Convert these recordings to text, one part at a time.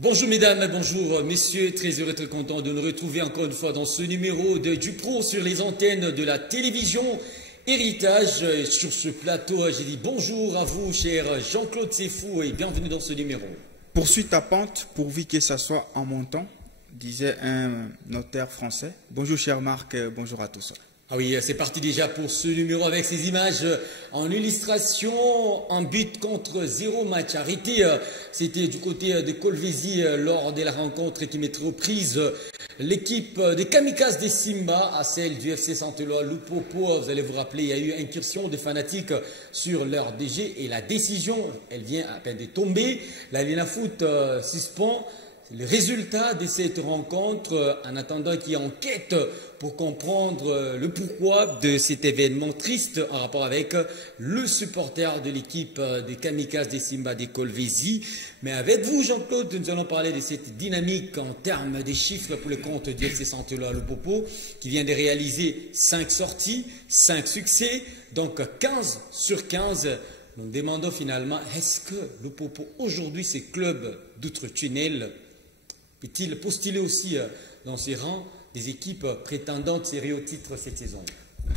Bonjour mesdames, bonjour messieurs, très heureux, très content de nous retrouver encore une fois dans ce numéro de Dupro sur les antennes de la télévision Héritage. Sur ce plateau, j'ai dit bonjour à vous, cher Jean-Claude Sefou, et bienvenue dans ce numéro. Poursuis ta pente pourvu que ça soit en montant, disait un notaire français. Bonjour cher Marc, bonjour à tous. Ah oui, c'est parti déjà pour ce numéro avec ces images en illustration. Un but contre 0 match arrêté. C'était du côté de Kolwezi lors de la rencontre qui mettait aux prises l'équipe des Kamikazes des Simba à celle du FC Saint-Éloi Lupopo. Vous allez vous rappeler, il y a eu incursion des fanatiques sur leur DG et la décision, elle vient à peine de tomber. La Ligue Foot suspend le résultat de cette rencontre en attendant qu'il y ait enquête pour comprendre le pourquoi de cet événement triste en rapport avec le supporter de l'équipe des Kamikazes des Simba des Kolwezi. Mais avec vous, Jean-Claude, nous allons parler de cette dynamique en termes des chiffres pour le compte du FC Saint-Éloi Lupopo qui vient de réaliser 5 sorties, 5 succès, donc 15 sur 15. Nous demandons finalement, est-ce que Lupopo aujourd'hui, ces clubs d'outre-tunnel, peut-il postuler aussi dans ses rangs des équipes prétendantes séries au titre cette saison?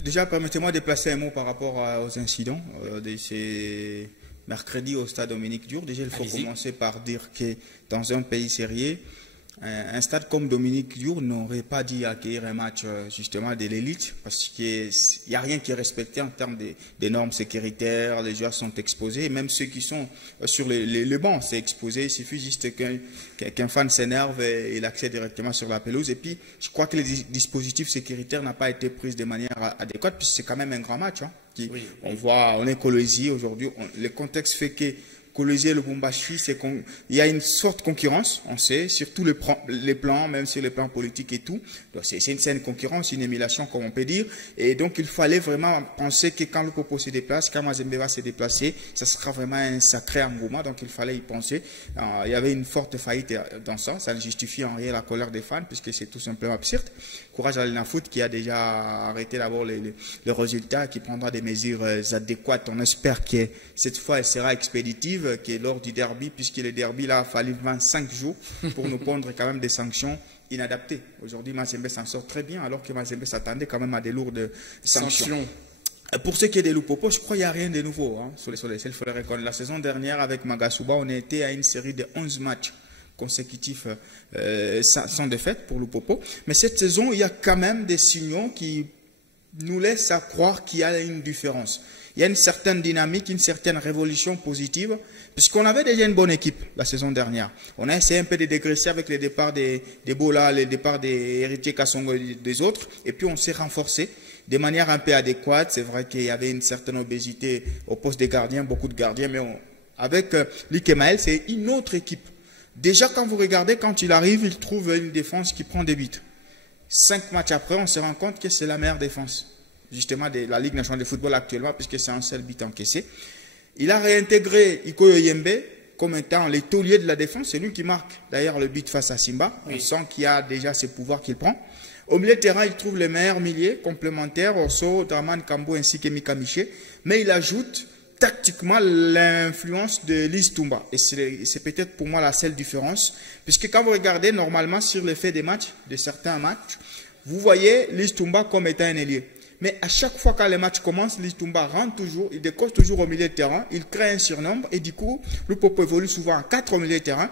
Déjà, permettez-moi de placer un mot par rapport aux incidents de ces mercredis au stade Dominique Diour. Déjà, il faut commencer par dire que dans un pays sérieux, un stade comme Dominique Diour n'aurait pas dû accueillir un match justement de l'élite parce qu'il n'y a rien qui est respecté en termes des normes sécuritaires, les joueurs sont exposés, même ceux qui sont sur les bancs, c'est exposé, il suffit juste qu'un fan s'énerve et il accède directement sur la pelouse. Et puis, je crois que les dispositifs sécuritaires n'ont pas été pris de manière adéquate puisque c'est quand même un grand match. Hein, on est Kolwezi aujourd'hui, le contexte fait que Kolwezi et le Lubumbashi, il y a une sorte de concurrence, on sait, sur tous les plans, même sur les plans politiques et tout. C'est une saine concurrence, une émulation, comme on peut dire. Et donc, il fallait vraiment penser que quand le Popo se déplace, quand Mazembe va se déplacer, ça sera vraiment un sacré engouement. Donc, il fallait y penser. Il y avait une forte faillite dans ça. Ça ne justifie en rien la colère des fans, puisque c'est tout simplement absurde. Courage à l'Alina Foot qui a déjà arrêté d'abord les résultats, qui prendra des mesures adéquates. On espère que cette fois, elle sera expéditive, qui est lors du derby, puisque le derby, là, il a fallu 25 jours pour nous prendre quand même des sanctions inadaptées. Aujourd'hui, Mazembe s'en sort très bien, alors que Mazembe s'attendait quand même à des lourdes sanctions. Pour ce qui est des Lupopo, je crois qu'il n'y a rien de nouveau sur les soleils. Il faudrait reconnaître. La saison dernière, avec Magasuba, on était à une série de 11 matchs consécutifs sans défaite pour Lupopo. Mais cette saison, il y a quand même des signaux qui nous laissent à croire qu'il y a une différence. Il y a une certaine dynamique, une certaine révolution positive, puisqu'on avait déjà une bonne équipe la saison dernière. On a essayé un peu de dégraisser avec les départs des Bola, les départs des Héritiers Kassongo et des autres, et puis on s'est renforcé de manière un peu adéquate. C'est vrai qu'il y avait une certaine obésité au poste des gardiens, beaucoup de gardiens, mais avec Likemael, c'est une autre équipe. Déjà, quand vous regardez, quand il arrive, il trouve une défense qui prend des buts. 5 matchs après, on se rend compte que c'est la meilleure défense justement de la Ligue nationale de football actuellement, puisque c'est un seul but encaissé. Il a réintégré Ikoyo Yembe comme étant les tauliers de la défense. C'est lui qui marque d'ailleurs le but face à Simba. Oui. On sent qu'il y a déjà ce pouvoir qu'il prend. Au milieu de terrain, il trouve les meilleurs milieux complémentaires, Orso, Draman Kambo ainsi que Mika Miché. Mais il ajoute tactiquement l'influence de Lise Toumba. Et c'est peut-être pour moi la seule différence. Puisque quand vous regardez normalement sur l'effet des matchs, de certains matchs, vous voyez Lise Toumba comme étant un ailier. Mais à chaque fois que les matchs commencent, Litumba rentre toujours, il décoche toujours au milieu de terrain, il crée un surnombre et du coup, le Popo évolue souvent en 4 au milieu de terrain,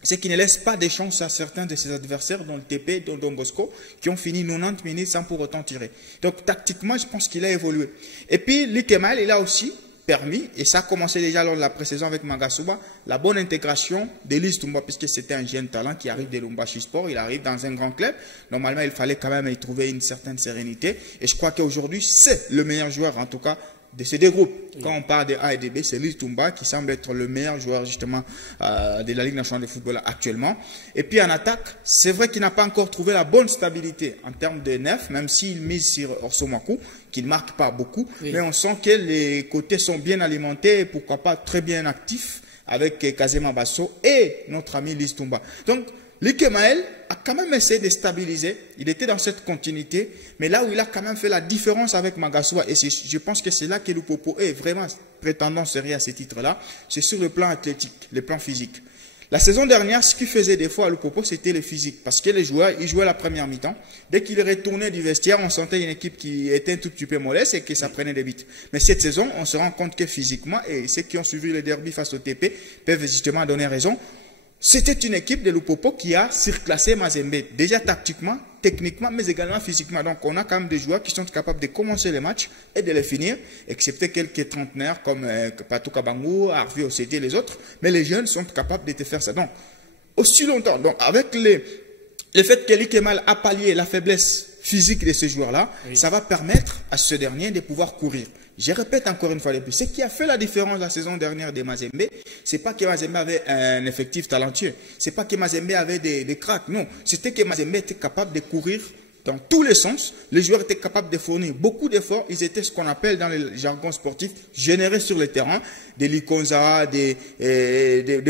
ce qui ne laisse pas de chance à certains de ses adversaires, dont le TP, dont Don Bosco, qui ont fini 90 minutes sans pour autant tirer. Donc tactiquement, je pense qu'il a évolué. Et puis, Likemael, il a aussi permis, et ça a commencé déjà lors de la pré-saison avec Magasuba, la bonne intégration d'Elise Toumba, puisque c'était un jeune talent qui arrive de Lumbashi Sport, il arrive dans un grand club. Normalement, il fallait quand même y trouver une certaine sérénité. Et je crois qu'aujourd'hui, c'est le meilleur joueur, en tout cas, de ces deux groupes. Oui. Quand on parle de A et de B, c'est Elise Toumba qui semble être le meilleur joueur, justement, de la Ligue nationale de football actuellement. Et puis, en attaque, c'est vrai qu'il n'a pas encore trouvé la bonne stabilité en termes de neuf, même s'il mise sur Orsomaku, qui ne marque pas beaucoup, oui. Mais on sent que les côtés sont bien alimentés et pourquoi pas très bien actifs avec Kazema Basso et notre ami Lise Toumba. Donc, Likemael a quand même essayé de stabiliser. Il était dans cette continuité, mais là où il a quand même fait la différence avec Magasuba, et je pense que c'est là que Lupopo est vraiment prétendant sérieux à ce titre-là, c'est sur le plan athlétique, le plan physique. La saison dernière, ce qui faisait des fois à Lupopo, c'était le physique. Parce que les joueurs, ils jouaient la première mi-temps. Dès qu'ils retournaient du vestiaire, on sentait une équipe qui était un tout petit peu modeste et que ça prenait des buts. Mais cette saison, on se rend compte que physiquement, et ceux qui ont suivi le derby face au TP peuvent justement donner raison, c'était une équipe de Lupopo qui a surclassé Mazembe. Déjà tactiquement, techniquement, mais également physiquement. Donc, on a quand même des joueurs qui sont capables de commencer les matchs et de les finir, excepté quelques trentenaires comme Patou Kabangou, Harvey OCD et les autres. Mais les jeunes sont capables de te faire ça. Donc, aussi longtemps. Donc, avec le fait qu'Eli Kemal a pallié la faiblesse physique de ce joueur-là, oui, ça va permettre à ce dernier de pouvoir courir. Je répète encore une fois de plus, ce qui a fait la différence la saison dernière de Mazembe, c'est pas que Mazembe avait un effectif talentueux, c'est pas que Mazembe avait des cracks, non, c'était que Mazembe était capable de courir dans tous les sens. Les joueurs étaient capables de fournir beaucoup d'efforts. Ils étaient ce qu'on appelle dans le jargon sportif générés sur le terrain, des Likonza, des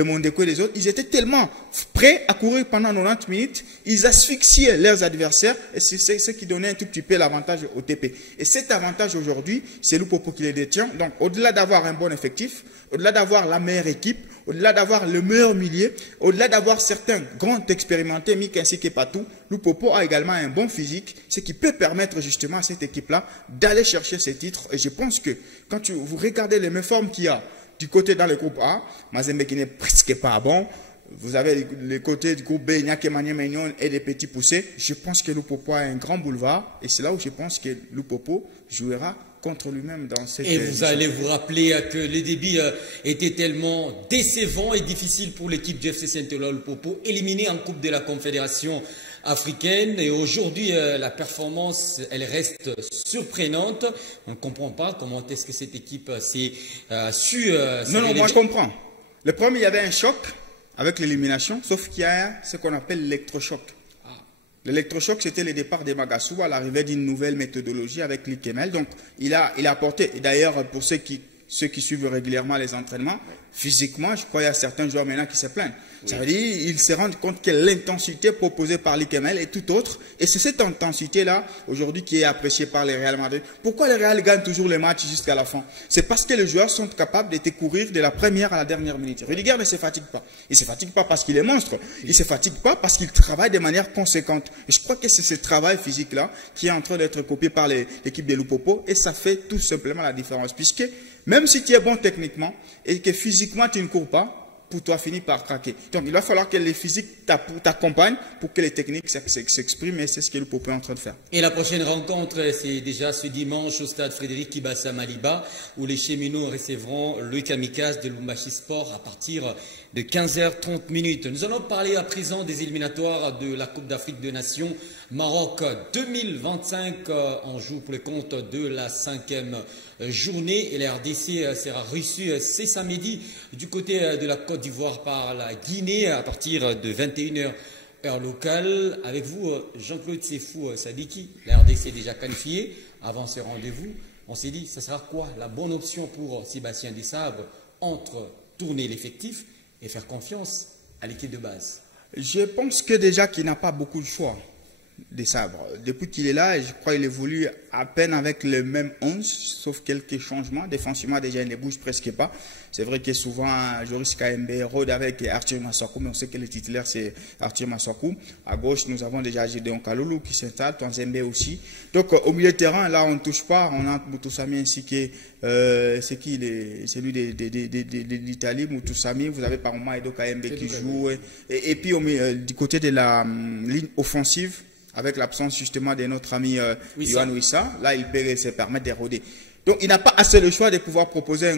Mondeko et des autres. Ils étaient tellement prêts à courir pendant 90 minutes. Ils asphyxiaient leurs adversaires et c'est ce qui donnait un tout petit peu l'avantage au TP. Et cet avantage aujourd'hui, c'est Lupopo qui le détient. Donc au-delà d'avoir un bon effectif, au-delà d'avoir la meilleure équipe, au-delà d'avoir le meilleur milieu, au-delà d'avoir certains grands expérimentés, Mick ainsi que Patou, Lupopo a également un bon physique, ce qui peut permettre justement à cette équipe-là d'aller chercher ces titres. Et je pense que quand vous regardez les mêmes formes qu'il y a du côté dans le groupe A, Mazembe qui n'est presque pas bon, vous avez le côté du groupe B, Nyakemanye Mignon et des petits poussés. Je pense que Lupopo a un grand boulevard et c'est là où je pense que Lupopo jouera contre lui-même dans cette... Et vous allez vous rappeler que le début était tellement décevant et difficile pour l'équipe du FC Saint-Éloi Lupopo, éliminée en Coupe de la Confédération africaine. Et aujourd'hui, la performance, elle reste surprenante. On ne comprend pas comment est-ce que cette équipe s'est su... non, moi je comprends. Le premier, il y avait un choc avec l'élimination, sauf qu'il y a ce qu'on appelle l'électrochoc. L'électrochoc, c'était le départ des Magassou à l'arrivée d'une nouvelle méthodologie avec l'IKML. Donc, il a apporté. Et d'ailleurs, pour ceux qui suivent régulièrement les entraînements, physiquement, je crois qu'il y a certains joueurs maintenant qui se plaignent. Oui. Ça veut dire qu'ils se rendent compte que l'intensité proposée par l'IKML est tout autre. Et c'est cette intensité-là, aujourd'hui, qui est appréciée par les Real Madrid. Pourquoi les Real gagnent toujours les matchs jusqu'à la fin? C'est parce que les joueurs sont capables de courir de la première à la dernière minute. Rudiger ne se fatigue pas. Il ne se fatigue pas parce qu'il est monstre. Il ne se fatigue pas parce qu'il travaille de manière conséquente. Et je crois que c'est ce travail physique-là qui est en train d'être copié par l'équipe de Lupopo. Et ça fait tout simplement la différence. Puisque même si tu es bon techniquement et que physiquement tu ne cours pas, pour toi finir par craquer. Donc il va falloir que les physiques t'accompagnent pour que les techniques s'expriment et c'est ce que Lupopo est en train de faire. Et la prochaine rencontre, c'est déjà ce dimanche au stade Frédéric Kibassa Maliba où les cheminots recevront le Kamikaze de Lumbashi Sport à partir de 15h30. Nous allons parler à présent des éliminatoires de la Coupe d'Afrique des Nations Maroc 2025. On joue pour le compte de la 5e journée et la RDC sera reçue ce samedi du côté de la Côte d'Ivoire par la Guinée à partir de 21h heure locale. Avec vous, Jean-Claude Sefou Sadiki, la RDC est déjà qualifiée. Avant ce rendez-vous, on s'est dit, ça sera quoi la bonne option pour Sébastien Desabre entre tourner l'effectif et faire confiance à l'équipe de base? Je pense que déjà qu'il n'a pas beaucoup de choix. Desabre. Depuis qu'il est là, je crois qu'il évolue à peine avec le même 11, sauf quelques changements. Défensivement, déjà, il ne bouge presque pas. C'est vrai que souvent, Joris KMB rôde avec Arthur Massakou, mais on sait que le titulaire, c'est Arthur Massakou. À gauche, nous avons déjà Gideon Kaloulou qui s'installe, Tanzembe aussi. Donc, au milieu de terrain, là, on ne touche pas. On a Moutoussami ainsi que, c'est qui, celui de l'Italie, Moutoussami. Vous avez par moment Edo KMB qui joue. Et puis, du côté de la ligne offensive, avec l'absence justement de notre ami Yohan Wissa, là il peut se permettre d'éroder. Donc il n'a pas assez le choix de pouvoir proposer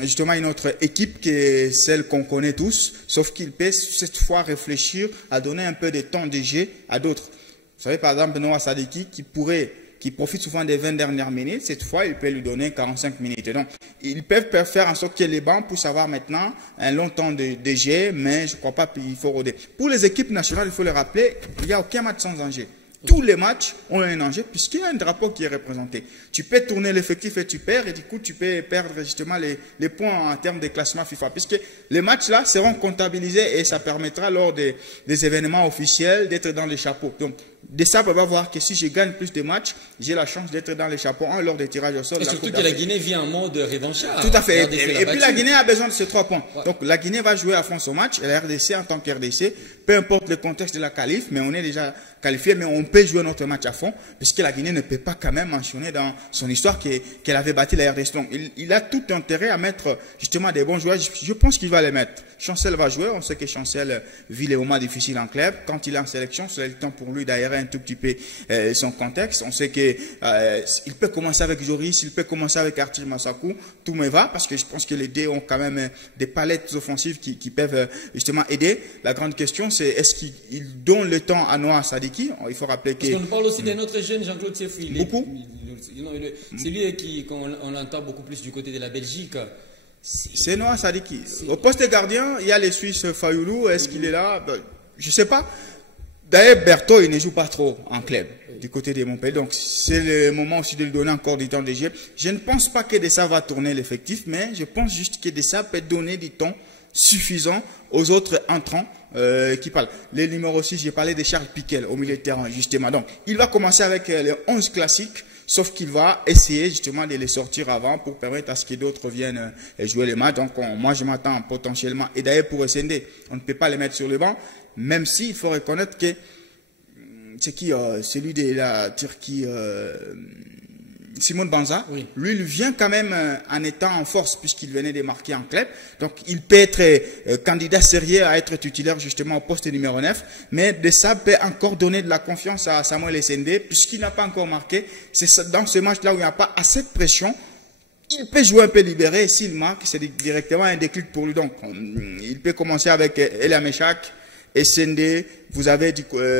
justement une autre équipe que celle qu'on connaît tous, sauf qu'il peut cette fois réfléchir à donner un peu de temps de jeu à d'autres. Vous savez par exemple Noah Sadiki qui profite souvent des 20 dernières minutes, cette fois, il peut lui donner 45 minutes. Donc, ils peuvent faire en sorte que les bancs puissent avoir maintenant un long temps de jeu, mais je ne crois pas qu'il faut rôder. Pour les équipes nationales, il faut le rappeler, il n'y a aucun match sans enjeu. Tous les matchs ont un enjeu puisqu'il y a un drapeau qui est représenté. Tu peux tourner l'effectif et tu perds, et du coup, tu peux perdre justement les points en termes de classement FIFA. Puisque les matchs-là seront comptabilisés et ça permettra lors des événements officiels d'être dans les chapeaux. Donc, Desabre va voir que si je gagne plus de matchs, j'ai la chance d'être dans les chapeaux 1 lors des tirages au sol. Et surtout que la Guinée vient en mode revanchard. Tout à fait. Et puis la Guinée a besoin de ces 3 points. Ouais. Donc la Guinée va jouer à fond son match. Et la RDC, en tant que RDC, peu importe le contexte de la qualif, mais on est déjà qualifié, mais on peut jouer notre match à fond, puisque la Guinée ne peut pas quand même mentionner dans son histoire qu'elle avait battu la RDC. Donc il a tout intérêt à mettre justement des bons joueurs. Je pense qu'il va les mettre. Chancel va jouer. On sait que Chancel vit les moments difficiles en club. Quand il est en sélection, c'est le temps pour lui d'aérer un tout petit peu son contexte. On sait que il peut commencer avec Joris, il peut commencer avec Arthur Massakou. Tout me va parce que je pense que les deux ont quand même des palettes offensives qui peuvent justement aider. La grande question, c'est est-ce qu'il donne le temps à Noah Sadiki? Il faut rappeler que... Parce qu'on parle aussi de notre jeune Jean-Claude Sefri. Beaucoup. C'est lui qu'on l'entend beaucoup plus du côté de la Belgique. C'est Noah Sadiki. Au poste de gardien, il y a les Suisses Fayoulou. Est-ce qu'il est là? Je ne sais pas. D'ailleurs, Berthaud, il ne joue pas trop en club du côté de Montpellier. Donc, c'est le moment aussi de lui donner encore du temps de jeu. Je ne pense pas que Dessa va tourner l'effectif, mais je pense juste que Dessa peut donner du temps suffisant aux autres entrants qui parlent. Les numéros 6, j'ai parlé de Charles Piquel au milieu de terrain, justement. Donc, il va commencer avec les 11 classiques, sauf qu'il va essayer justement de les sortir avant pour permettre à ce que d'autres viennent jouer les matchs. Donc, moi, je m'attends potentiellement. Et d'ailleurs, pour SND, on ne peut pas les mettre sur le banc, même s'il faut reconnaître que c'est qui celui de la Turquie, Simone Banza, oui. Lui, il vient quand même en étant en force puisqu'il venait de marquer en club. Donc, il peut être candidat sérieux à être titulaire justement au poste numéro 9. Mais de ça peut encore donner de la confiance à Samuel Essendé puisqu'il n'a pas encore marqué. C'est dans ce match-là où il n'y a pas assez de pression. Il peut jouer un peu libéré. S'il marque, c'est directement un déclic pour lui. Donc, il peut commencer avec Elia Meshak, Essendé, vous avez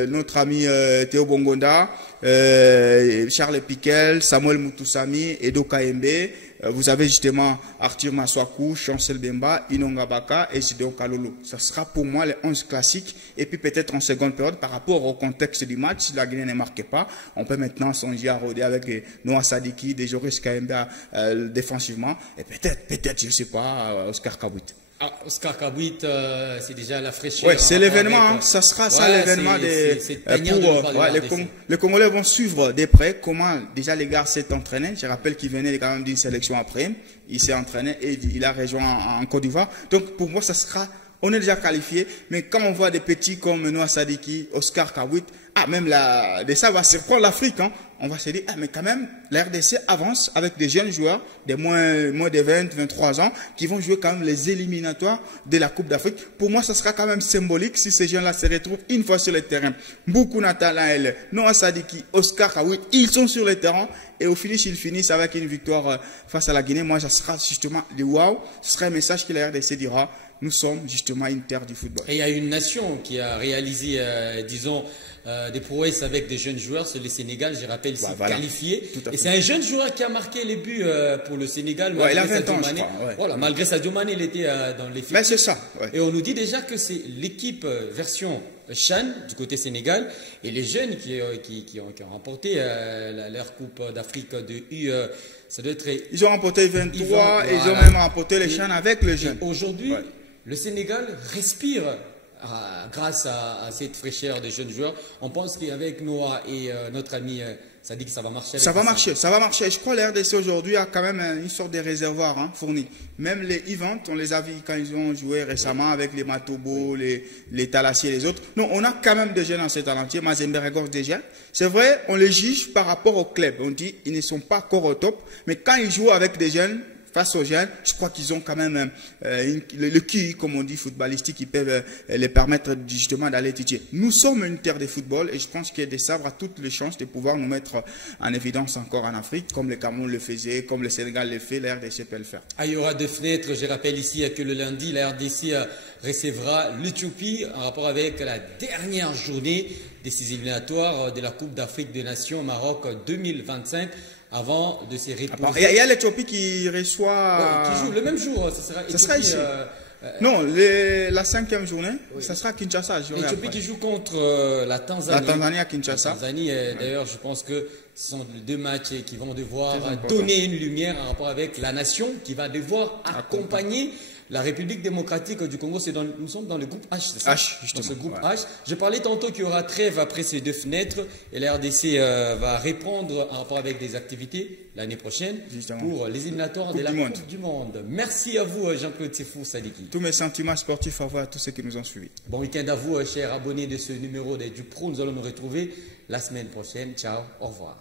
notre ami Théo Bongonda, Charles Piquel, Samuel Mutusami, Edo Kaembe, vous avez justement Arthur Maswaku, Chancel Bemba, Inonga Baka et Sidon Kalolo. Ça sera pour moi les 11 classiques. Et puis peut-être en seconde période, par rapport au contexte du match, si la Guinée ne marquait pas, on peut maintenant songer à rôder avec Noah Sadiki, Joris Kaembe défensivement. Et peut-être, je ne sais pas, Oscar Kabouit. Ah, Oscar Kabouit, c'est déjà la fraîcheur. Oui, c'est l'événement, ça sera ça l'événement les Congolais vont suivre de près comment déjà les gars s'est entraîné. Je rappelle qu'il venait quand même d'une sélection après, il s'est entraîné et il a rejoint en Côte d'Ivoire. Donc pour moi, ça sera, on est déjà qualifié, mais quand on voit des petits comme Noah Sadiki, Oscar Kabouit, même ça va surprendre l'Afrique, hein. On va se dire, mais quand même, la RDC avance avec des jeunes joueurs, des moins de 20, 23 ans, qui vont jouer quand même les éliminatoires de la Coupe d'Afrique. Pour moi, ça sera quand même symbolique si ces jeunes-là se retrouvent une fois sur le terrain. Beaucoup Nathan Noah Sadiki, Oscar Kabouit, ils sont sur le terrain et au finish, ils finissent avec une victoire face à la Guinée. Moi, ça sera justement le wow. Ce sera un message que la RDC dira. Nous sommes justement une terre du football. Et il y a une nation qui a réalisé, disons, des prouesses avec des jeunes joueurs, c'est le Sénégal, je rappelle, ici qualifié. Et c'est un jeune joueur qui a marqué les buts pour le Sénégal. Ouais, il a 20 ans, je crois. Ouais. Voilà, malgré Sadio Mané, il était dans l'effectif. Mais c'est ça. Ouais. Et on nous dit déjà que c'est l'équipe version Chan du côté Sénégal et les jeunes qui ont remporté leur Coupe d'Afrique de U. Ça doit être. Ils ont remporté 23 et ils ont même remporté les Chan avec les jeunes. Aujourd'hui, le Sénégal respire grâce à cette fraîcheur des jeunes joueurs. On pense qu'avec Noah et notre ami ça dit que ça va marcher. Ça va marcher. Je crois que la RDC aujourd'hui a quand même une sorte de réservoir fourni. Même les Events, on les a vus quand ils ont joué récemment avec les Matobo, les Talassiers et les autres. Non, on a quand même des jeunes en cet talentier. Mazembe regorge déjà. C'est vrai, on les juge par rapport au club. On dit ils ne sont pas encore au top. Mais quand ils jouent avec des jeunes, face aux jeunes, je crois qu'ils ont quand même le QI, comme on dit, footballistique, qui peuvent les permettre justement d'aller titiller. Nous sommes une terre de football et je pense que Desabre a toutes les chances de pouvoir nous mettre en évidence encore en Afrique, comme le Cameroun le faisait, comme le Sénégal le fait, la RDC peut le faire. Il y aura deux fenêtres. Je rappelle ici que le lundi, la RDC recevra l'Éthiopie en rapport avec la dernière journée des éliminatoires de la Coupe d'Afrique des Nations Maroc 2025. Avant de se reposer. Il y a l'Éthiopie qui reçoit... qui joue le même jour. Ça sera ici. Non, la 5e journée, ça sera à Kinshasa. L'Éthiopie qui joue contre la Tanzanie. La Tanzanie à Kinshasa. La Tanzanie, d'ailleurs, je pense que ce sont deux matchs qui vont devoir donner une lumière en rapport avec la nation qui va devoir accompagner La République démocratique du Congo, nous sommes dans le groupe H, c'est ça? H, justement. Dans ce groupe H. Je parlais tantôt qu'il y aura trêve après ces 2 fenêtres et la RDC va répondre en rapport avec des activités l'année prochaine pour les éliminatoires de la Coupe du Monde. Merci à vous, Jean-Claude Sefou Sadiki. Tous mes sentiments sportifs à vous, à tous ceux qui nous ont suivis. Bon week-end à vous, chers abonnés de ce numéro du Pro. Nous allons nous retrouver la semaine prochaine. Ciao, au revoir.